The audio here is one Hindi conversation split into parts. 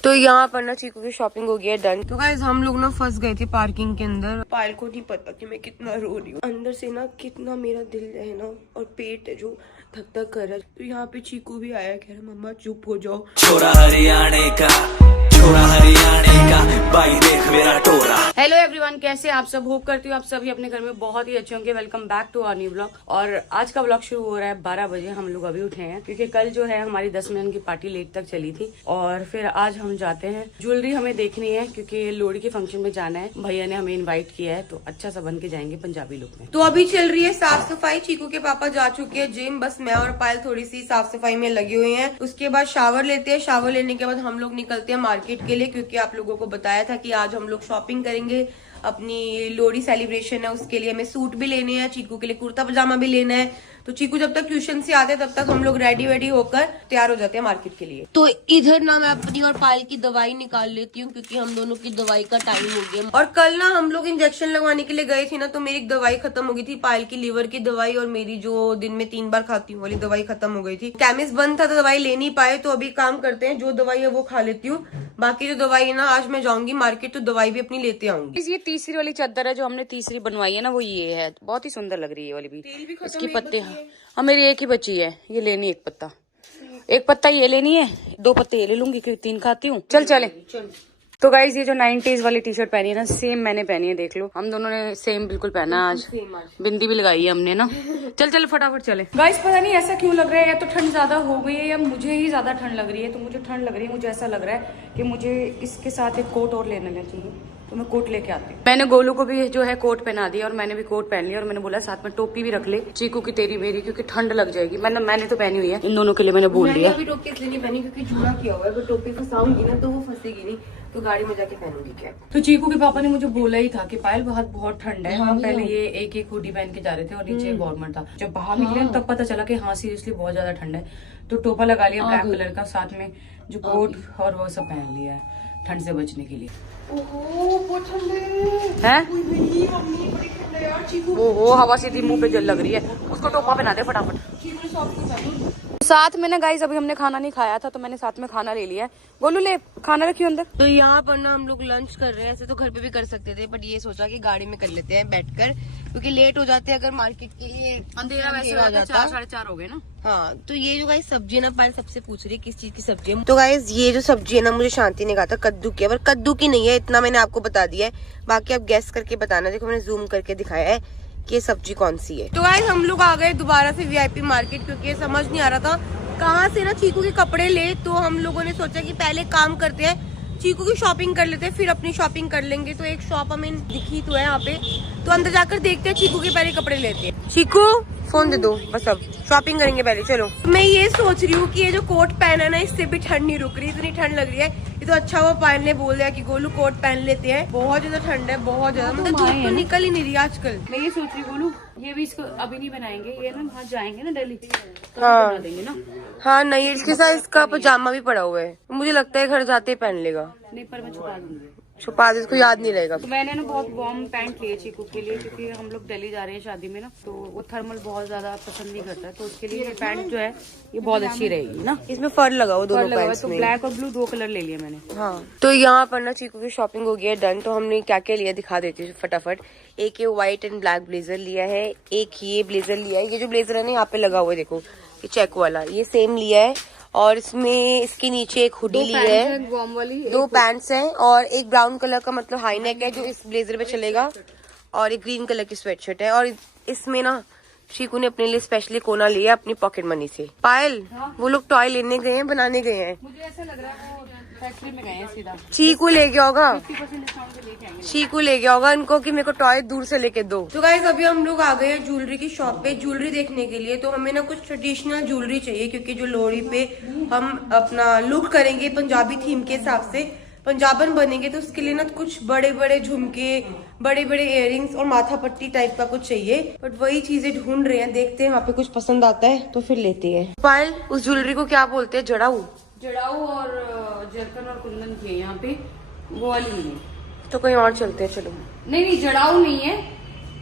तो यहाँ पर ना चीकू की शॉपिंग हो गई है डन। तो गाइस हम लोग ना फंस गए थे पार्किंग के अंदर। पायल को नहीं पता कि मैं कितना रो रही हूँ अंदर से ना, कितना मेरा दिल है ना और पेट है जो धक धक कर रहा है। तो यहाँ पे चीकू भी आया, कह रहा मम्मा चुप हो जाओ। छोरा हरियाणा का, छोरा हरियाणा का, भाई देख मेरा टोरा। हेलो एवरीवन, कैसे आप सब? होप करती हूँ आप सभी अपने घर में बहुत ही अच्छे होंगे। Welcome back to our new blog. और आज का ब्लॉग शुरू हो रहा है 12 बजे। हम लोग अभी उठे हैं क्योंकि कल जो है हमारी 10 मिनट की पार्टी लेट तक चली थी। और फिर आज हम जाते हैं, ज्वेलरी हमें देखनी है क्योंकि लोहड़ी के फंक्शन में जाना है। भैया ने हमें इन्वाइट किया है तो अच्छा सा बन के जाएंगे पंजाबी लुक में। तो अभी चल रही है साफ सफाई। चीकू के पापा जा चुके हैं जिम, बस मैं और पायल थोड़ी सी साफ सफाई में लगी हुई हैं। उसके बाद शावर लेते हैं। शावर लेने के बाद हम लोग निकलते हैं मार्केट के लिए, क्योंकि आप लोगों को बताया था कि आज हम लोग शॉपिंग करेंगे। अपनी लोहड़ी सेलिब्रेशन है, उसके लिए हमें सूट भी लेने हैं, चीकू के लिए कुर्ता पजामा भी लेना है। तो चीकू जब तक ट्यूशन से आते हैं तब तक हम लोग रेडी वेडी होकर तैयार हो जाते हैं मार्केट के लिए। तो इधर ना मैं अपनी और पायल की दवाई निकाल लेती हूँ क्योंकि हम दोनों की दवाई का टाइम हो गया। और कल ना हम लोग इंजेक्शन लगवाने के लिए गए थे ना, तो मेरी दवाई खत्म हो गई थी। पायल की लीवर की दवाई और मेरी जो दिन में 3 बार खाती हूँ वाली दवाई खत्म हो गई थी। केमिस्ट बंद था तो दवाई ले नहीं पाए। तो अभी काम करते हैं, जो दवाई है वो खा लेती हूँ, बाकी जो दवाई है ना आज मैं जाऊंगी मार्केट तो दवाई भी अपनी लेते आऊंगी। ये तीसरी वाली चादर है जो हमने तीसरी बनवाई है ना, वो ये है। बहुत ही सुंदर लग रही है वाली भी। इसकी पत्ते हाँ मेरी एक ही बची है, ये लेनी एक पत्ता। एक पत्ता ये लेनी है, 2 पत्ते ये ले लूंगी क्योंकि 3 खाती हूँ। चल चले। तो गाइज ये जो 90s वाली टी शर्ट पहनी है ना, सेम मैंने पहनी है। देख लो हम दोनों ने सेम बिल्कुल पहना है आज। बिंदी भी लगाई है हमने ना। चल चल फटाफट चले। गाइज पता नहीं ऐसा क्यों लग रहा है, या तो ठंड ज्यादा हो गई है या मुझे ही ज्यादा ठंड लग रही है। तो मुझे ठंड लग रही है, मुझे ऐसा लग रहा है कि मुझे इसके साथ एक कोट और ले लेना चाहिए। तो मैं कोट लेके आती हूँ। मैंने गोलू को भी जो है कोट पहना दिया और मैंने भी कोट पहन लिया। और मैंने बोला साथ में टोपी भी रख ले चीकू की तेरी मेरी, क्योंकि ठंड लग जाएगी। मैंने तो पहनी हुई है, इन दोनों के लिए मैंने बोल दिया। अभी टोपी इसलिए नहीं पहनी क्योंकि जूड़ा किया हुआ है, अगर टोपी फंसाऊंगी ना तो वो फंसेगी नहीं, तो गाड़ी में जाके पहनूंगी क्या। तो चीकू के पापा ने मुझे बोला ही था कि पायल बहुत ठंड है। हम पहले ये एक हुडी पहन के जा रहे थे और नीचे गवर्नमेंट था। जब बाहर निकले तब पता चला कि हाँ सीरियसली बहुत ज्यादा ठंड है। तो टोपा लगा लिया ब्लैक कलर का, साथ में जो कोट और वो सब पहन लिया है ठंड से बचने के लिए। ओहो हवा सीधी मुंह पे जल लग रही है। उसको टोपा पहना दे फटाफट। साथ में ना गाइस अभी हमने खाना नहीं खाया था तो मैंने साथ में खाना ले लिया है। बोलू ले खाना रखियो अंदर। तो यहाँ पर ना हम लोग लंच कर रहे हैं। ऐसे तो घर पे भी कर सकते थे बट ये सोचा कि गाड़ी में कर लेते हैं बैठकर, क्योंकि लेट हो जाते हैं अगर मार्केट के लिए। अंधेरा वैसे हो जाता है, 4:30 हो गए ना। हाँ तो ये जो गाइस सब्जी है ना, पायल सबसे पूछ रही है किस चीज की सब्जी है। तो गाइस ये जो सब्जी है ना, मुझे शांति ने कहा था कद्दू की, पर कद्दू की नहीं है, इतना मैंने आपको बता दिया है। बाकी आप गैस करके बताना। देखो मैंने जूम करके दिखाया है कि ये सब्जी कौन सी है। तो गाइस हम लोग आ गए दोबारा से VIP मार्केट, क्योंकि ये समझ नहीं आ रहा था कहाँ से ना चीकू के कपड़े ले। तो हम लोगों ने सोचा कि पहले काम करते हैं, चीकू की शॉपिंग कर लेते हैं, फिर अपनी शॉपिंग कर लेंगे। तो एक शॉप हमें दिखी तो है यहाँ पे, तो अंदर जाकर देखते हैं, चीकू के पहले कपड़े लेते हैं। चीकू फोन दे दो, बस अब शॉपिंग करेंगे पहले। चलो मैं ये सोच रही हूँ कि ये जो कोट पहना है ना, इससे भी ठंड नहीं रुक रही, इतनी ठंड लग रही है। ये तो अच्छा वो पायल ने बोल दिया कि गोलू कोट पहन लेते हैं। बहुत ज्यादा ठंड है, बहुत ज्यादा, मतलब धूप तो निकल ही नहीं रही आजकल। मैं ये सोच रही गोलू ये भी इसको अभी नहीं बनाएंगे, ये ना वहाँ जाएंगे ना दिल्ली तो बना देंगे ना। हाँ नहीं इसके साथ इसका पजामा भी पड़ा हुआ है, मुझे लगता है घर जाते ही पहन लेगा। नहीं पर मैं छुपा दूंगी, छुपा दे, इसको याद नहीं रहेगा। तो मैंने ना बहुत वार्म पैंट लिए चीकू के लिए, क्योंकि हम लोग दिल्ली जा रहे हैं शादी में ना, तो वो थर्मल बहुत ज्यादा पसंद नहीं करता है। तो उसके लिए ये पैंट जो है ये बहुत अच्छी रहेगी ना। इसमें फर लगा हुआ दोनों पैंट्स में, तो ब्लैक और ब्लू 2 कलर ले लिए मैंने। हाँ तो यहाँ पर ना चीकू की शॉपिंग हो गई है डन। तो हमने क्या क्या लिया दिखा देती हूँ फटाफट। एक ये व्हाइट एंड ब्लैक ब्लेजर लिया है, एक ये ब्लेजर लिया है। ये जो ब्लेजर है ना यहाँ पे लगा हुआ है देखो, ये चेक वाला, ये सेम लिया है। और इसमें इसके नीचे एक हुडी ली है, 2 पैंट्स हैं और एक ब्राउन कलर का मतलब हाई नेक है जो इस ब्लेजर पे चलेगा, और एक ग्रीन कलर की स्वेटशर्ट है। और इसमें ना चीकू ने अपने लिए स्पेशली कोना लिया अपनी पॉकेट मनी से। पायल वो लोग टॉय लेने गए हैं, बनाने गए हैं। मुझे ऐसा लग रहा है वो फैक्ट्री में गए हैं सीधा। चीकू ले गया होगा, चीकू ले गया होगा इनको कि मेरे को टॉय दूर से लेके दो। तो गाइस अभी हम लोग आ गए हैं ज्वेलरी की शॉप पे ज्वेलरी देखने के लिए। तो हमें ना कुछ ट्रेडिशनल ज्वेलरी चाहिए, क्योंकि जो लोहड़ी पे हम अपना लुक करेंगे पंजाबी थीम के हिसाब से, पंजाबन बनेंगे। तो उसके लिए ना कुछ बड़े बड़े झुमके, बड़े बड़े इयररिंग्स और माथा पट्टी टाइप का कुछ चाहिए। बट वही चीजें ढूंढ रहे हैं, देखते हैं वहाँ पे कुछ पसंद आता है तो फिर लेते हैं। पायल उस ज्वेलरी को क्या बोलते हैं? जड़ाऊ और जरकन और कुंदन की है यहाँ पे, वो वाली नहीं है। तो कहीं और चलते हैं, चलो। नहीं जड़ाऊ नहीं है,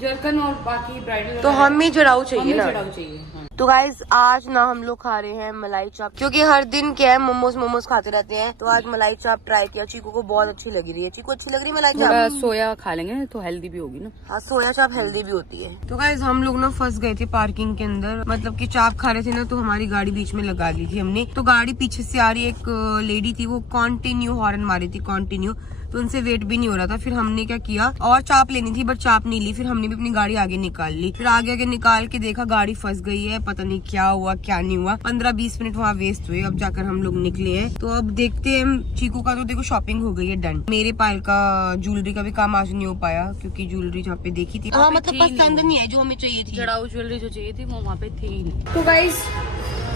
जरकन और बाकी ब्राइडल। तो हम ही जड़ाऊ चाहिए ना, जड़ाऊ चाहिए। हाँ। तो गाइज आज ना हम लोग खा रहे हैं मलाई चाप, क्योंकि हर दिन क्या है मोमोज खाते रहते हैं, तो आज मलाई चाप ट्राई किया। चीकू को बहुत अच्छी लगी रही है। चीकू अच्छी लग रही है मलाई चाप? सोया खा लेंगे तो हेल्दी भी होगी ना। हाँ, सोया चाप हेल्दी भी होती है। तो गाइज हम लोग ना फंस गए थे पार्किंग के अंदर, मतलब कि चाप खा रहे थे ना, तो हमारी गाड़ी बीच में लगा ली थी हमने। तो गाड़ी पीछे से आ रही एक लेडी थी, वो कॉन्टिन्यू हॉर्न मारी थी, कॉन्टिन्यू। तो उनसे वेट भी नहीं हो रहा था। फिर हमने क्या किया, और चाप लेनी थी बट चाप नहीं ली। फिर हमने भी अपनी गाड़ी आगे निकाल ली। फिर आगे निकाल के देखा गाड़ी फंस गई है, पता नहीं क्या हुआ क्या नहीं हुआ। 15-20 मिनट वहाँ वेस्ट हुए। अब जाकर हम लोग निकले हैं, तो अब देखते हैं। चीकू का तो देखो शॉपिंग हो गई है डन। मेरे पायल का ज्वेलरी का भी काम आज नहीं हो पाया, क्योंकि ज्वेलरी जहाँ पे देखी थी मतलब पसंद नहीं है जो हमें चाहिए थी। चढ़ाऊ ज्वेलरी जो चाहिए थी वो वहाँ पे थी ही नहीं। तो गाइस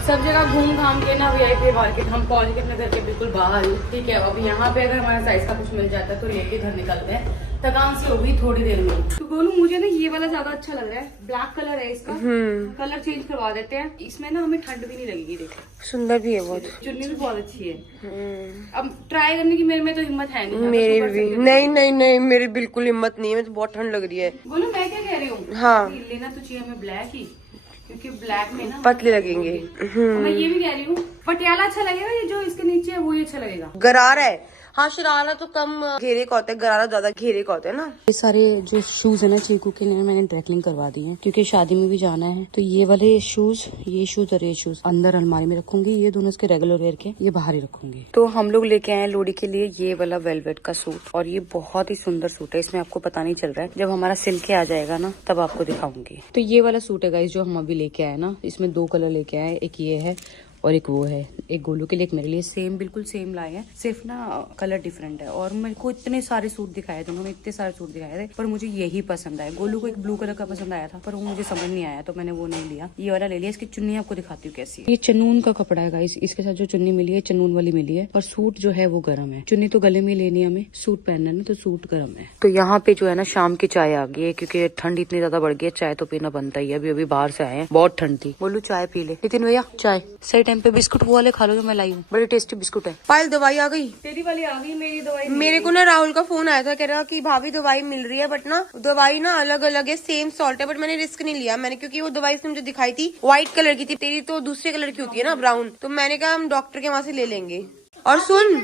सब जगह घूम घाम के ना VIP मार्केट हम पहुंच गए अपने घर के बिल्कुल बाहर। ठीक है, अब यहाँ पे अगर हमारा साइज का कुछ मिल जाता है तो लेके घर निकलते हैं। थकान सी हो गई थोड़ी देर में। तो बोलूं मुझे ना ये वाला ज्यादा अच्छा लग रहा है, ब्लैक कलर है इसका। कलर चेंज करवा देते हैं, इसमें ना हमें ठंड भी नहीं लगेगी। देखो सुंदर भी है बहुत, चुन्नी भी बहुत अच्छी है। अब ट्राई करने की मेरे में तो हिम्मत है नहीं। मेरी भी नहीं, मेरी बिल्कुल हिम्मत नहीं है। मुझे बहुत ठंड लग रही है। बोलो मैं क्या कह रही हूँ, हाँ लेना तो चाहिए हमें ब्लैक ही, क्योंकि ब्लैक में ना पतले लगेंगे। मैं ये भी कह रही हूँ पटियाला अच्छा लगेगा, ये जो इसके नीचे है वो ही अच्छा लगेगा। गरारा है, हाँ शरारा तो कम घेरे का होता है, गरारा ज्यादा घेरे का होता है ना। ये सारे जो शूज है ना चीकू के लिए मैंने ड्राइक्लिंग करवा दी है, क्योंकि शादी में भी जाना है। तो ये वाले शूज, ये शूज और ये शूज अंदर अलमारी में रखूंगी। ये दोनों इसके रेगुलर वेयर के, ये बाहर ही रखूंगी। तो हम लोग लेके आए लोड़ी के लिए ये वाला वेलवेट का सूट, और ये बहुत ही सुंदर सूट है। इसमें आपको पता नहीं चल रहा है, जब हमारा सिल के आ जाएगा ना तब आपको दिखाऊंगी। तो ये वाला सूट है गाइस जो हम अभी लेके आए ना, इसमें 2 कलर लेके आए, एक ये है और एक वो है। एक गोलू के लिए, एक मेरे लिए। सेम बिल्कुल सेम लाए हैं, सिर्फ ना कलर डिफरेंट है। और मेरे को इतने सारे सूट दिखाए थे उन्होंने, इतने सारे सूट दिखाए थे, पर मुझे यही पसंद आया। गोलू को एक ब्लू कलर का पसंद आया था, पर वो मुझे समझ नहीं आया तो मैंने वो नहीं लिया। ये वाला ले लिया। इसकी चुन्नी आपको दिखाती हूँ कैसी है। ये चनून का कपड़ा है गाइस, इसके साथ जो चुन्नी मिली है चनून वाली मिली है। और सूट जो है वो गर्म है। चुन्नी तो गले में लेनी है हमें, सूट पहनना है ना, तो सूट गर्म है। तो यहाँ पे जो है ना शाम की चाय आ गई है, क्योंकि ठंड इतनी ज्यादा बढ़ गई है। चाय तो पीना बनता ही है। अभी बाहर से आए हैं, बहुत ठंड थी। बोलू चाय पी ले। नितिन भैया चाय। सही टाइम पे बिस्कुट वो वाले खा लो जो मैं लाई हूँ, बड़ी टेस्टी बिस्कुट है। पायल दवाई आ गई? तेरी वाली आ गई, मेरी दवाई मेरे को ना राहुल का फोन आया था, कह रहा कि भाभी दवाई मिल रही है, बट ना दवाई ना अलग अलग है, सेम सॉल्ट है। बट मैंने रिस्क नहीं लिया, मैंने, क्योंकि वो दवाई उसने मुझे दिखाई थी व्हाइट कलर की थी, तेरी तो दूसरे कलर की होती है ना, ब्राउन। तो मैंने कहा हम डॉक्टर के वहाँ से ले लेंगे। और सुन,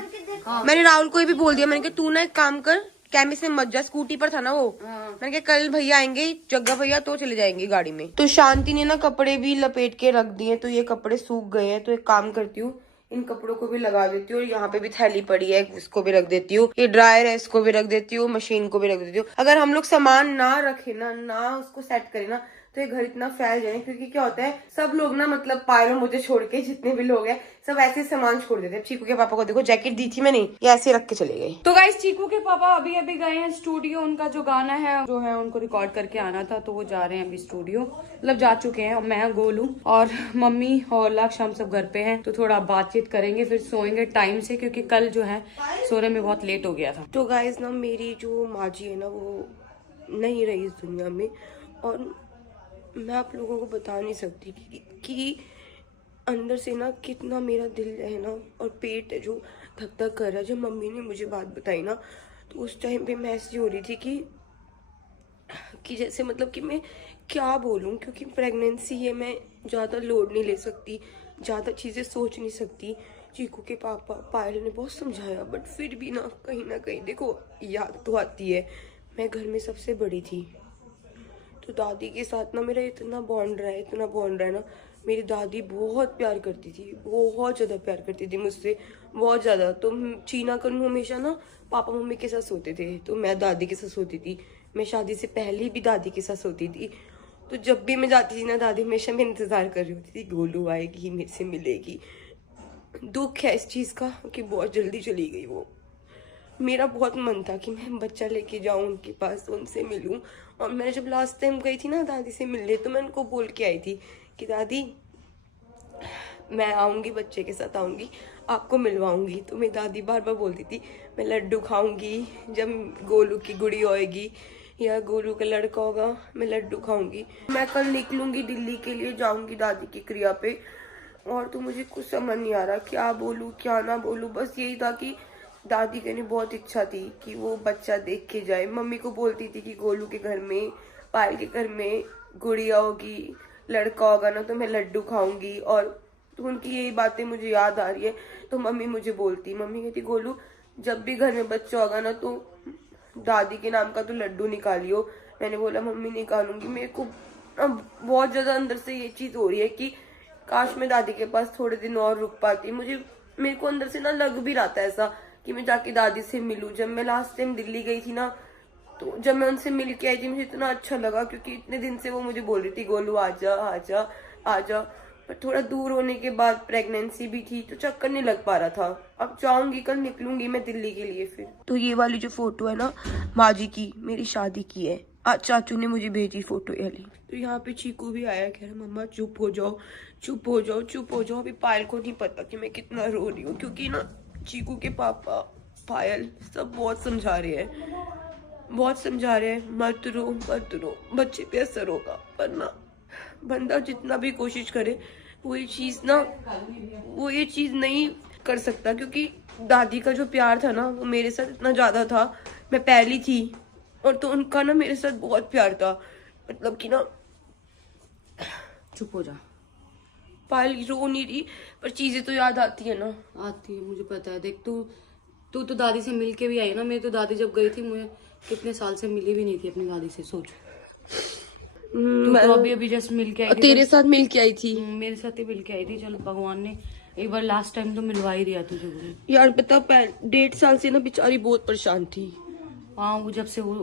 मैंने राहुल को भी बोल दिया, मैंने कहा तू ना एक काम कर, केमिस्ट में मत जा। स्कूटी पर था ना वो। मैंने कहा कल भैया आएंगे, जग्गा भैया, तो चले जाएंगे गाड़ी में। तो शांति ने ना कपड़े भी लपेट के रख दिए, तो ये कपड़े सूख गए हैं। तो एक काम करती हूँ, इन कपड़ों को भी लगा देती हूँ। और यहाँ पे भी थैली पड़ी है, इसको भी रख देती हूँ। ये ड्रायर है, इसको भी रख देती हूँ। मशीन को भी रख देती हूँ। अगर हम लोग सामान ना रखे ना उसको सेट करें ना, तो ये घर इतना फैल जाए। क्योंकि क्या होता है, सब लोग ना, मतलब पायल मुझे छोड़ के जितने भी लोग हैं, सब ऐसे सामान छोड़ देते हैं। चीकू के पापा को देखो, जैकेट दी थी मैंने, ये ऐसे रख के चले गए। तो गाइस चीकू के पापा अभी अभी गए हैं स्टूडियो। उनका जो गाना है जो है उनको रिकॉर्ड करके आना था, तो वो जा रहे हैं अभी स्टूडियो, मतलब जा चुके हैं। और मैं, गोलू और मम्मी और लक्ष्य हम सब घर पे हैं। तो थोड़ा बातचीत करेंगे, फिर सोएंगे टाइम से, क्योंकि कल जो है सोने में बहुत लेट हो गया था। तो गाइस ना, मेरी जो माँ जी है ना, वो नहीं रही इस दुनिया में। और मैं आप लोगों को बता नहीं सकती कि अंदर से ना कितना मेरा दिल है ना, और पेट है जो धक धक कर रहा है। जब मम्मी ने मुझे बात बताई ना, तो उस टाइम पे मैं ऐसी हो रही थी कि जैसे, मतलब कि मैं क्या बोलूं, क्योंकि प्रेगनेंसी है, मैं ज़्यादा लोड नहीं ले सकती, ज़्यादा चीज़ें सोच नहीं सकती। चीकू के पापा पायल ने बहुत समझाया, बट फिर भी ना कहीं देखो याद तो आती है। मैं घर में सबसे बड़ी थी, तो दादी के साथ ना मेरा इतना बॉन्ड रहा है ना। मेरी दादी बहुत प्यार करती थी, बहुत ज़्यादा प्यार करती थी मुझसे, बहुत ज़्यादा। तो चीना करूँ हमेशा ना पापा मम्मी के साथ सोते थे, तो मैं दादी के साथ सोती थी। मैं शादी से पहले भी दादी के साथ सोती थी। तो जब भी मैं जाती थी ना, दादी हमेशा मेरा इंतज़ार कर रही होती थी, गोलू आएगी, मेरे से मिलेगी। दुख है इस चीज़ का कि बहुत जल्दी चली गई वो। मेरा बहुत मन था कि मैं बच्चा लेके जाऊं उनके पास, उनसे मिलूं। और मैंने जब लास्ट टाइम गई थी ना दादी से मिलने, तो मैं उनको बोल के आई थी कि दादी मैं आऊंगी, बच्चे के साथ आऊंगी, आपको मिलवाऊंगी। तो मेरी दादी बार बार बोलती थी मैं लड्डू खाऊंगी, जब गोलू की गुड़ी होएगी या गोलू का लड़का होगा, मैं लड्डू खाऊंगी। मैं कल निकलूंगी दिल्ली के लिए, जाऊंगी दादी की क्रिया पे। और तो मुझे कुछ समझ नहीं आ रहा क्या बोलूं क्या ना बोलूं। बस यही था कि दादी की बहुत इच्छा थी कि वो बच्चा देख के जाए। मम्मी को बोलती थी कि गोलू के घर में, पायल के घर में गुड़िया होगी, लड़का होगा ना तो मैं लड्डू खाऊंगी। और तो उनकी यही बातें मुझे याद आ रही है। तो मम्मी मुझे बोलती, मम्मी कहती गोलू जब भी घर में बच्चा होगा ना तो दादी के नाम का तो लड्डू निकालियो। मैंने बोला मम्मी निकालूंगी। मेरे को अब बहुत ज्यादा अंदर से ये चीज हो रही है कि काश मैं दादी के पास थोड़े दिन और रुक पाती। मेरे को अंदर से ना लग भी रहा था ऐसा कि मैं जाके दादी से मिलूं। जब मैं लास्ट टाइम दिल्ली गई थी ना तो जब मैं उनसे मिल के आई थी मुझे इतना अच्छा लगा, क्योंकि इतने दिन से वो मुझे बोल रही थी गोलू आजा आजा आजा। पर थोड़ा दूर होने के बाद प्रेगनेंसी भी थी तो चक्कर नहीं लग पा रहा था। अब जाऊंगी, कल निकलूंगी मैं दिल्ली के लिए फिर। तो ये वाली जो फोटो है ना माजी की, मेरी शादी की है। आज चाचू ने मुझे भेजी फोटो ये वाली। तो यहाँ पे चीकू भी आया, कह रहा मम्मा चुप हो जाओ चुप हो जाओ चुप हो जाओ। अभी पायल को नहीं पता कि मैं कितना रो रही हूँ, क्योंकि ना चीकू के पापा पायल सब बहुत समझा रहे हैं मत रो बच्चे पे असर होगा। पर ना बंदा जितना भी कोशिश करे वो ये चीज नहीं कर सकता, क्योंकि दादी का जो प्यार था ना वो मेरे साथ इतना ज्यादा था। मैं पहली थी और तो उनका ना मेरे साथ बहुत प्यार था। मतलब कि ना चुप हो जा। पायल रो नहीं रही पर चीजें तो याद आती है ना। आती है, मुझे पता है। देख तू तू तो दादी से मिल के भी आई ना। मेरी तो दादी जब गई थी मुझे कितने साल से मिली भी नहीं थी अपनी दादी से, सोच। तू तो अभी जस्ट मिल के आई थी। तेरे साथ मिल के आई थी। मेरे साथ ही मिल के आई थी। चल भगवान ने एक बार लास्ट टाइम तो मिलवा ही दिया तुझे मुझे। यार पता 1.5 साल से ना बेचारी बहुत परेशान थी। हाँ वो जब से वो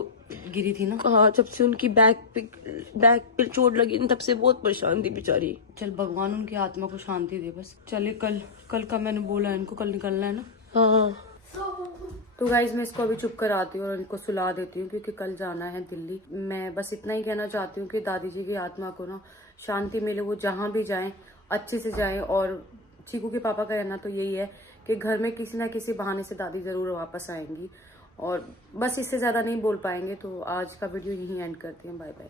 गिरी थी ना। हाँ जब से उनकी बैक पे चोट लगी तब से बहुत परेशान थी बेचारी। चल भगवान उनकी आत्मा को शांति दे बस। चले कल का मैंने बोला है इनको, कल निकलना है ना। हाँ तो गाइज मैं इसको अभी चुप कराती हूँ और इनको सुला देती हूँ, क्योंकि कल जाना है दिल्ली। मैं बस इतना ही कहना चाहती हूँ कि दादी जी की आत्मा को ना शांति मिले, वो जहाँ भी जाएं अच्छे से जाएं। और चीकू के पापा का कहना तो यही है कि घर में किसी ना किसी बहाने से दादी जरूर वापस आएंगी, और बस इससे ज्यादा नहीं बोल पाएंगे। तो आज का वीडियो यहीं एंड करती हूँ। Bye bye.